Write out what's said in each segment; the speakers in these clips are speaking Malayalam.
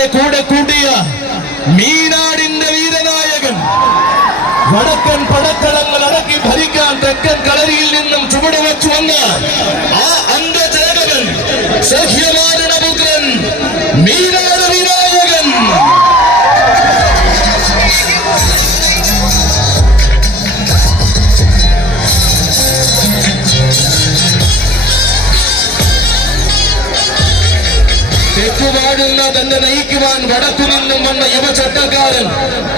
ചാരുതയെ കൂടെ കൂട്ടിയ മീനാടിന്റെ വീരനായകൻ. വടക്കൻ പടക്കളങ്ങൾ അടക്കി ഭരിക്കാൻ തെക്കൻ കളരിയിൽ നിന്നും ചുവട് വെച്ചു വന്ന ആ തെക്കുപാടുന്ന തന്നെ നയിക്കുവാൻ വടക്കു നിന്നും വന്ന യുവചട്ടക്കാരൻ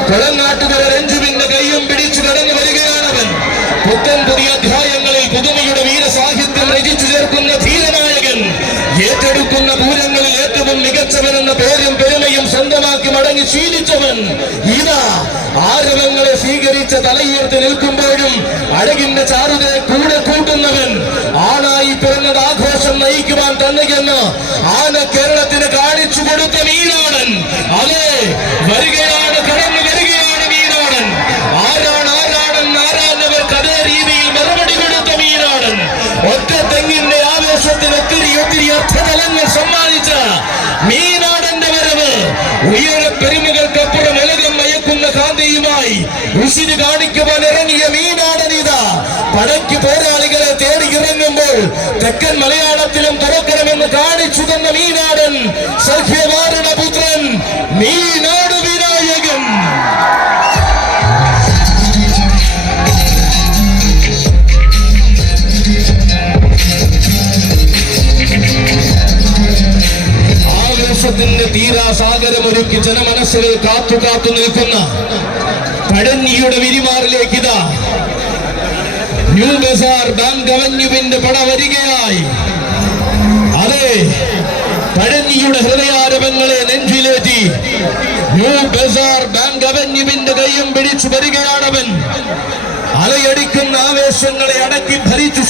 കുളങ്ങാട്ടുകര രഞ്ജുവിന്റെ കൈയും പിടിച്ചു കടന്നു വരികയാണവൻ. പുത്തൻ പുതിയ അധ്യായങ്ങളിൽ പുതുമയുടെ വീരസാഹിത്യം രചിച്ചു ചേർക്കുന്ന ധീരനായകൻ ഏറ്റെടുക്കുന്ന പൂരങ്ങളിൽ ഏറ്റവും മികച്ചവനെന്ന പേരും പെരുമയും സ്വന്തമാക്കി മടങ്ങി ശീലിച്ചവൻ ഇതാ ആരവങ്ങളെ സ്വീകരിച്ച തലയുയർത്തി നിൽക്കുമ്പോഴും അഴകിന്റെ ചാരുതയെ നയിക്കുവാൻ തന്നെയെന്ന് ആന കേരളത്തിന് കാണിച്ചു കൊടുത്ത മീനാടൻ. അതെ വരികയാണ് കടന്നു വരികയാണ് മീനാടൻ. ആരാണ് ആരാണെന്ന് ആരാഞ്ഞവർക്ക് അതേ രീതിയിൽ മറുപടി കൊടുത്ത മീനാടൻ. ഒറ്റ തെങ്ങിന്റെ ആവേശത്തിന് ഒത്തിരി ഒത്തിരി അർത്ഥതലങ്ങൾ സമ്മാനിച്ച മീനാടന്റെ വരവ്. ഉയര പെരുമകൾക്കപ്പുറം എലകം മയക്കുന്ന കാന്തിയുമായി ഉശിരി കാണിക്കുവാൻ ഇറങ്ങിയ മീനാടനിത പടയ്ക്ക് പോരാളികളെ തേടി ഇറങ്ങുമ്പോൾ തെക്കൻ മലയാളത്തിലും തുറക്കണമെന്ന് കാണിച്ചു തന്ന മീനാടൻ സഖ്യവാരണ പുത്രൻ മീനാട് വിനായകൻ. ആവേശത്തിന്റെ തീരാസാഗരമൊരുക്കി ജനമനസ്സുകൾ കാത്തു കാത്തു നിൽക്കുന്ന പഴഞ്ഞിയുടെ വിരിമാറിലേക്ക് ഇതാ ന്യൂ ബസാർ ബാങ്ക് അവന്യുവിന്റെ പട വരികയായി. അതെ പഴഞ്ഞിയുടെ ഹൃദയാരവങ്ങളെ നെഞ്ചിലേറ്റി ന്യൂ ബസാർ ബാങ്ക് അവന്യുവിന്റെ കൈയും പിടിച്ചു വരികയാണവൻ. അലയടിക്കുന്ന ആവേശങ്ങളെ അടക്കി ഭരിച്ചു